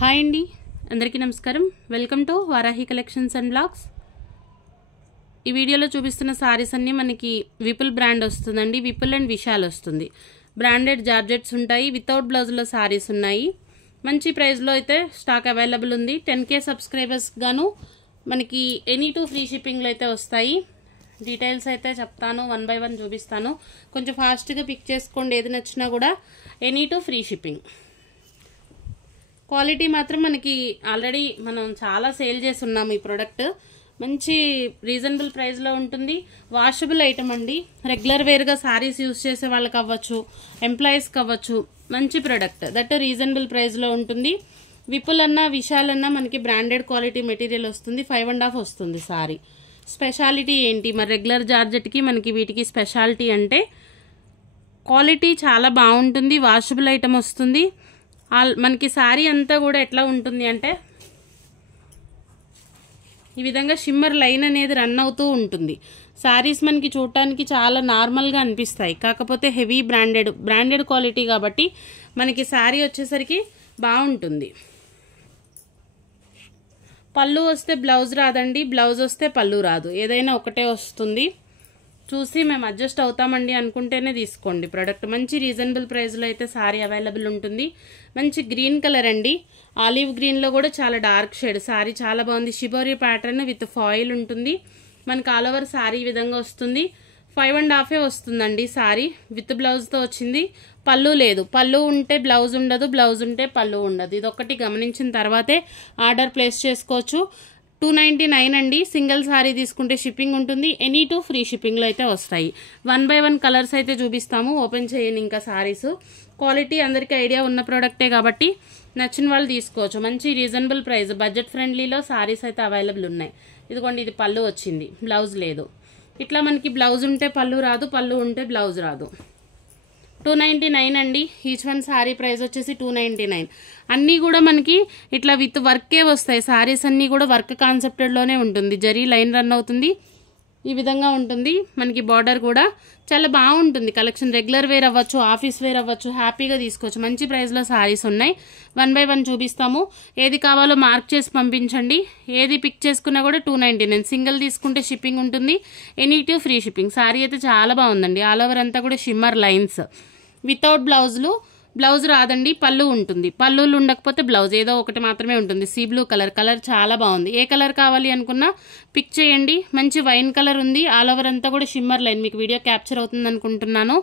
Hi అండి, అందరికీ నమస్కారం. Welcome to Varahi collections and blogs. ఈ వీడియోలో చూపిస్తున్న సారీస్ అన్నీ మనకి విపుల్ బ్రాండ్ వస్తుందండి. విపుల్ అండ్ విశాల్ వస్తుంది. బ్రాండెడ్ జార్జెట్స్ ఉంటాయి. వితౌట్ బ్లౌజ్లో సారీస్ ఉన్నాయి. మంచి ప్రైస్లో అయితే స్టాక్ అవైలబుల్ ఉంది. 10K సబ్స్క్రైబర్స్ గాను మనకి ఎనీ టూ ఫ్రీ షిప్పింగ్లో అయితే వస్తాయి. డీటెయిల్స్ అయితే చెప్తాను, 1 by 1 చూపిస్తాను. కొంచెం ఫాస్ట్గా పిక్ చేసుకోండి. ఏది నచ్చినా కూడా any two free shipping. Quality మాత్రం మనకి ఆల్రెడీ మనం చాలా సేల్ చేసి ఉన్నాము. ఈ ప్రోడక్ట్ మంచి రీజనబుల్ ప్రైస్లో ఉంటుంది. వాషబుల్ ఐటమ్ అండి. రెగ్యులర్ వేర్గా సారీస్ యూస్ చేసే వాళ్ళకి అవ్వచ్చు, ఎంప్లాయీస్కి అవ్వచ్చు. మంచి ప్రోడక్ట్ దట్ రీజనబుల్ ప్రైస్లో ఉంటుంది. విపుల్ అన్న విశాల్ అన్న మనకి బ్రాండెడ్ క్వాలిటీ మెటీరియల్ వస్తుంది. 5.5 వస్తుంది సారీ. స్పెషాలిటీ ఏంటి మరి రెగ్యులర్ జార్జెట్కి మనకి వీటికి స్పెషాలిటీ అంటే క్వాలిటీ చాలా బాగుంటుంది. వాషబుల్ ఐటమ్ వస్తుంది. మనకి శారీ అంతా కూడా ఎట్లా ఉంటుంది అంటే ఈ విధంగా షిమ్మర్ లైన్ అనేది రన్ అవుతూ ఉంటుంది. శారీస్ మనకి చూడటానికి చాలా నార్మల్గా అనిపిస్తాయి. కాకపోతే హెవీ బ్రాండెడ్ క్వాలిటీ కాబట్టి మనకి శారీ వచ్చేసరికి బాగుంటుంది. పళ్ళు వస్తే బ్లౌజ్ రాదండి, బ్లౌజ్ వస్తే పళ్ళు రాదు. ఏదైనా ఒకటే వస్తుంది. చూసి మేము అడ్జస్ట్ అవుతామండి అనుకుంటేనే తీసుకోండి ప్రోడక్ట్. మంచి రీజనబుల్ ప్రైస్లో అయితే సారీ అవైలబుల్ ఉంటుంది. మంచి గ్రీన్ కలర్ అండి. ఆలివ్ గ్రీన్లో కూడా చాలా డార్క్ షేడ్. సారీ చాలా బాగుంది. షిబోరి ప్యాటర్న్ విత్ ఫాయిల్ ఉంటుంది. మనకి ఆల్ ఓవర్ సారీ ఈ విధంగా వస్తుంది. 5.5 వస్తుందండి సారీ. విత్ బ్లౌజ్తో వచ్చింది. పళ్ళు లేదు. పళ్ళు ఉంటే బ్లౌజ్ ఉండదు, బ్లౌజ్ ఉంటే పళ్ళు ఉండదు. ఇదొక్కటి గమనించిన తర్వాతే ఆర్డర్ ప్లేస్ చేసుకోవచ్చు. 299 అండి. సింగిల్ సారీ తీసుకుంటే షిప్పింగ్ ఉంటుంది. ఎనీ టూ ఫ్రీ షిప్పింగ్లో అయితే వస్తాయి. 1 by 1 కలర్స్ అయితే చూపిస్తాము. ఓపెన్ చేయని ఇంకా సారీస్. క్వాలిటీ అందరికీ ఐడియా ఉన్న ప్రోడక్టే కాబట్టి నచ్చిన వాళ్ళు తీసుకోవచ్చు. మంచి రీజనబుల్ ప్రైస్, బడ్జెట్ ఫ్రెండ్లీలో సారీస్ అయితే అవైలబుల్ ఉన్నాయి. ఇదిగోండి, ఇది పళ్ళు వచ్చింది, బ్లౌజ్ లేదు. ఇట్లా మనకి బ్లౌజ్ ఉంటే పళ్ళు రాదు, పళ్ళు ఉంటే బ్లౌజ్ రాదు. 299 అండి. ఈచ్ వన్ సారీ ప్రైస్ వచ్చేసి 299. అన్నీ కూడా మనకి ఇట్లా విత్ వర్కే వస్తాయి. సారీస్ అన్నీ కూడా వర్క్ కాన్సెప్టెడ్లోనే ఉంటుంది. జరీ లైన్ రన్ అవుతుంది. ఈ విధంగా ఉంటుంది. మనకి బార్డర్ కూడా చాలా బాగుంటుంది. కలెక్షన్ రెగ్యులర్ వేర్ అవ్వచ్చు, ఆఫీస్ వేర్ అవ్వచ్చు, హ్యాపీగా తీసుకోవచ్చు. మంచి ప్రైస్లో సారీస్ ఉన్నాయి. 1 by 1 చూపిస్తాము. ఏది కావాలో మార్క్ చేసి పంపించండి. ఏది పిక్ చేసుకున్నా కూడా 299. సింగిల్ తీసుకుంటే షిప్పింగ్ ఉంటుంది. Any two free shipping. Sorry అయితే చాలా బాగుందండి. ఆల్ ఓవర్ అంతా కూడా షిమ్మర్ లైన్స్. వితౌట్ బ్లౌజ్ రాదండి. పళ్ళు ఉంటుంది. పళ్ళులు ఉండకపోతే బ్లౌజ్ ఏదో ఒకటి మాత్రమే ఉంటుంది. సీ బ్లూ కలర్ చాలా బాగుంది. ఏ కలర్ కావాలి అనుకున్నా పిక్ చేయండి. మంచి వైన్ కలర్ ఉంది. ఆల్ ఓవర్ అంతా కూడా షిమ్మర్ లైన్. మీకు వీడియో క్యాప్చర్ అవుతుంది అనుకుంటున్నాను.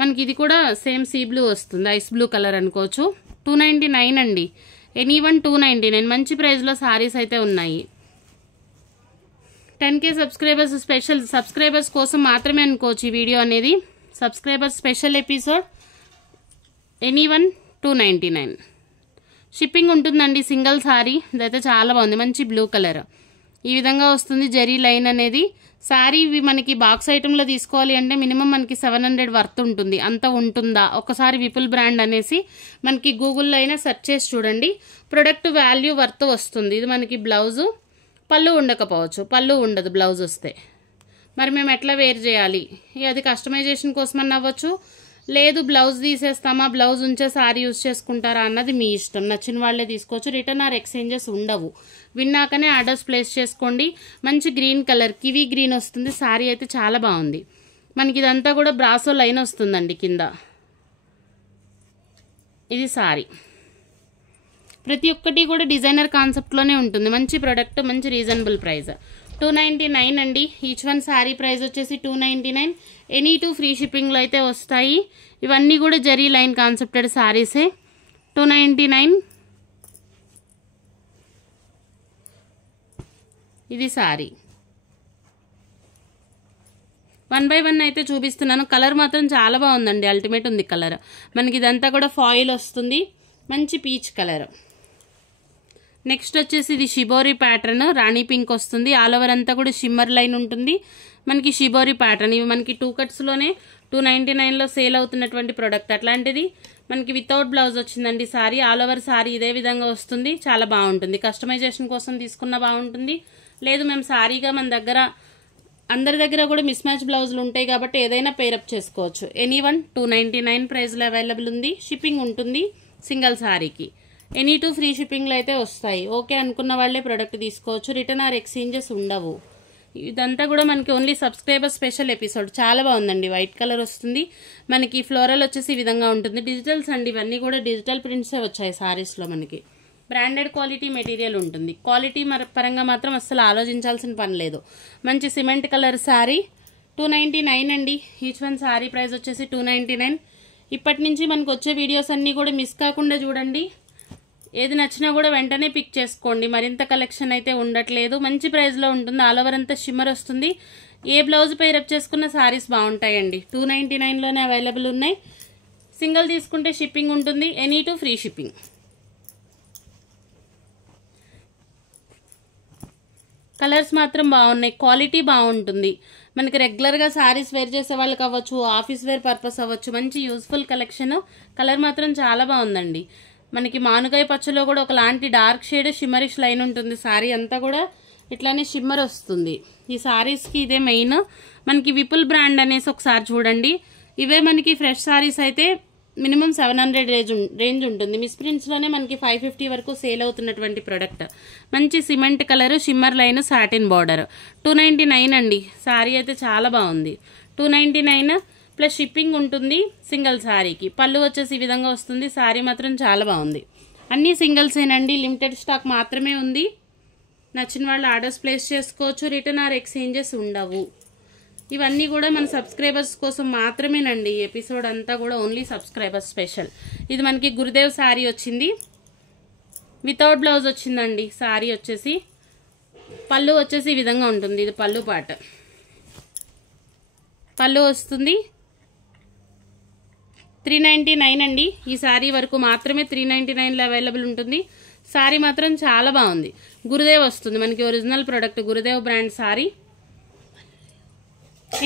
మనకి ఇది కూడా సేమ్ సీ బ్లూ వస్తుంది. ఐస్ బ్లూ కలర్ అనుకోవచ్చు. 299 అండి. Any one 299. మంచి ప్రైస్లో సారీస్ అయితే ఉన్నాయి. 10K సబ్స్క్రైబర్స్ స్పెషల్ సబ్స్క్రైబర్స్ కోసం మాత్రమే అనుకోవచ్చు ఈ వీడియో అనేది. Subscribers special episode. Any one 299. Shipping ఉంటుందండి. సింగిల్ సారీ ఇదైతే చాలా బాగుంది. మంచి బ్లూ కలర్ ఈ విధంగా వస్తుంది. జరీ లైన్ అనేది. సారీ మనకి బాక్స్ ఐటెంలో తీసుకోవాలి అంటే మినిమం మనకి 700 వర్త్ ఉంటుంది. అంత ఉంటుందా? ఒకసారి విపుల్ బ్రాండ్ అనేసి మనకి గూగుల్లో అయినా సెర్చ్ చేసి చూడండి. ప్రొడక్ట్ వాల్యూ వర్త్ వస్తుంది. ఇది మనకి బ్లౌజు. పళ్ళు ఉండకపోవచ్చు, పళ్ళు ఉండదు బ్లౌజ్ వస్తే. మరి మేము ఎట్లా వేర్ చేయాలి? అది కస్టమైజేషన్ కోసమన్నా అవ్వచ్చు, లేదు బ్లౌజ్ తీసేస్తామా, బ్లౌజ్ ఉంచే సారీ యూజ్ చేసుకుంటారా అన్నది మీ ఇష్టం. నచ్చిన వాళ్ళే తీసుకోవచ్చు. రిటర్న్ ఆర్ ఎక్స్చేంజెస్ ఉండవు. విన్నాకనే ఆర్డర్స్ ప్లేస్ చేసుకోండి. మంచి గ్రీన్ కలర్, కివీ గ్రీన్ వస్తుంది. సారీ అయితే చాలా బాగుంది. మనకి ఇదంతా కూడా బ్రాసో లైన్ వస్తుందండి కింద. ఇది సారీ. ప్రతి ఒక్కటి కూడా డిజైనర్ కాన్సెప్ట్లోనే ఉంటుంది. మంచి ప్రోడక్ట్, మంచి రీజనబుల్ ప్రైస్. 299 అండి. ఈచ్ వన్ శారీ ప్రైస్ వచ్చేసి 299. ఎనీ టూ ఫ్రీ షిప్పింగ్లో అయితే వస్తాయి. ఇవన్నీ కూడా జరీ లైన్ కాన్సెప్టెడ్ శారీసే. 299. ఇది శారీ. 1 by 1 అయితే చూపిస్తున్నాను. కలర్ మాత్రం చాలా బాగుందండి. అల్టిమేట్ ఉంది కలర్. మనకి ఇదంతా కూడా ఫాయిల్ వస్తుంది. మంచి పీచ్ కలర్. నెక్స్ట్ వచ్చేసి ఇది షిబోరి ప్యాటర్న్. రాణి పింక్ వస్తుంది. ఆల్ ఓవర్ అంతా కూడా షిమ్మర్ లైన్ ఉంటుంది. మనకి షిబోరి ప్యాటర్న్. ఇవి మనకి 2 కట్స్లోనే 299లో సేల్ అవుతున్నటువంటి ప్రోడక్ట్. అట్లాంటిది మనకి వితౌట్ బ్లౌజ్ వచ్చిందండి సారీ. ఆల్ ఓవర్ సారీ ఇదే విధంగా వస్తుంది. చాలా బాగుంటుంది. కస్టమైజేషన్ కోసం తీసుకున్న బాగుంటుంది. లేదు మేము సారీగా మన దగ్గర అందరి దగ్గర కూడా మిస్ మ్యాచ్ బ్లౌజులు ఉంటాయి కాబట్టి ఏదైనా పేరప్ చేసుకోవచ్చు. ఎనీ వన్ 299 ప్రైస్లో అవైలబుల్ ఉంది. షిప్పింగ్ ఉంటుంది సింగిల్ సారీకి. ఎనీ టూ ఫ్రీ షిప్పింగ్లో అయితే వస్తాయి. ఓకే అనుకున్న వాళ్ళే ప్రోడక్ట్ తీసుకోవచ్చు. రిటర్న్ ఆర్ ఎక్స్చేంజెస్ ఉండవు. ఇదంతా కూడా మనకి ఓన్లీ సబ్స్క్రైబర్ స్పెషల్ ఎపిసోడ్. చాలా బాగుందండి. వైట్ కలర్ వస్తుంది మనకి. ఫ్లోరల్ వచ్చేసి ఈ విధంగా ఉంటుంది. డిజిటల్స్ అండి, ఇవన్నీ కూడా డిజిటల్ ప్రింట్సే వచ్చాయి సారీస్లో మనకి. బ్రాండెడ్ క్వాలిటీ మెటీరియల్ ఉంటుంది. క్వాలిటీ పరంగా మాత్రం అస్సలు ఆలోచించాల్సిన పని లేదు. మంచి సిమెంట్ కలర్ శారీ 299 అండి. ఈచ్ వన్ శారీ ప్రైస్ వచ్చేసి 299. ఇప్పటి నుంచి మనకు వచ్చే వీడియోస్ అన్నీ కూడా మిస్ కాకుండా చూడండి. ఏది నచ్చినా కూడా వెంటనే పిక్ చేసుకోండి. మరింత కలెక్షన్ అయితే ఉండట్లేదు. మంచి ప్రైస్లో ఉంటుంది. ఆల్ ఓవర్ అంతా షిమ్మర్ వస్తుంది. ఏ బ్లౌజ్ పేరప్ చేసుకున్న శారీస్ బాగుంటాయండి. 299లోనే అవైలబుల్ ఉన్నాయి. సింగిల్ తీసుకుంటే షిప్పింగ్ ఉంటుంది. Any two free shipping. Colours మాత్రం బాగున్నాయి. క్వాలిటీ బాగుంటుంది. మనకి రెగ్యులర్గా శారీస్ వేర్ చేసే వాళ్ళకి అవ్వచ్చు, ఆఫీస్ వేర్ పర్పస్ అవ్వచ్చు. మంచి యూస్ఫుల్ కలెక్షన్. కలర్ మాత్రం చాలా బాగుందండి. మనకి మానుకాయ పచ్చలో కూడా ఒకలాంటి డార్క్ షేడ్ షిమ్మరిష్ లైన్ ఉంటుంది. శారీ అంతా కూడా ఇట్లానే షిమ్మర్ వస్తుంది. ఈ శారీస్కి ఇదే మెయిన్. మనకి విపుల్ బ్రాండ్ అనేసి ఒకసారి చూడండి. ఇవే మనకి ఫ్రెష్ శారీస్ అయితే మినిమం 700 రేంజ్ ఉంటుంది. మిస్ ప్రింట్స్లోనే మనకి 550 వరకు సేల్ అవుతున్నటువంటి ప్రోడక్ట్. మంచి cement colour shimmer line satin border. 299 అండి. శారీ అయితే చాలా బాగుంది. 299 ప్లస్ షిప్పింగ్ ఉంటుంది సింగిల్ శారీకి. పళ్ళు వచ్చేసి ఈ విధంగా వస్తుంది. శారీ మాత్రం చాలా బాగుంది. అన్నీ సింగిల్సేనండి. లిమిటెడ్ స్టాక్ మాత్రమే ఉంది. నచ్చిన వాళ్ళు ఆర్డర్స్ ప్లేస్ చేసుకోవచ్చు. రిటర్న్ ఆర్ ఎక్స్చేంజెస్ ఉండవు. ఇవన్నీ కూడా మన సబ్స్క్రైబర్స్ కోసం మాత్రమేనండి. ఈ ఎపిసోడ్ అంతా కూడా ఓన్లీ సబ్స్క్రైబర్స్ స్పెషల్. ఇది మనకి గురుదేవ్ శారీ వచ్చింది. వితౌట్ బ్లౌజ్ వచ్చిందండి. శారీ వచ్చేసి పళ్ళు వచ్చేసి ఈ విధంగా ఉంటుంది. ఇది పళ్ళు పాట. పళ్ళు వస్తుంది 399 అండి. ఈ శారీ వరకు మాత్రమే 399లో అవైలబుల్ ఉంటుంది. శారీ మాత్రం చాలా బాగుంది. గురుదేవ్ వస్తుంది మనకి. Original product Gurudev brand sari.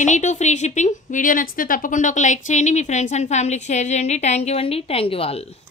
Any two free shipping. Video నచ్చితే తప్పకుండా ఒక లైక్ చేయండి. మీ ఫ్రెండ్స్ అండ్ ఫ్యామిలీకి షేర్ చేయండి. థ్యాంక్ యూ అండి. Thank you all.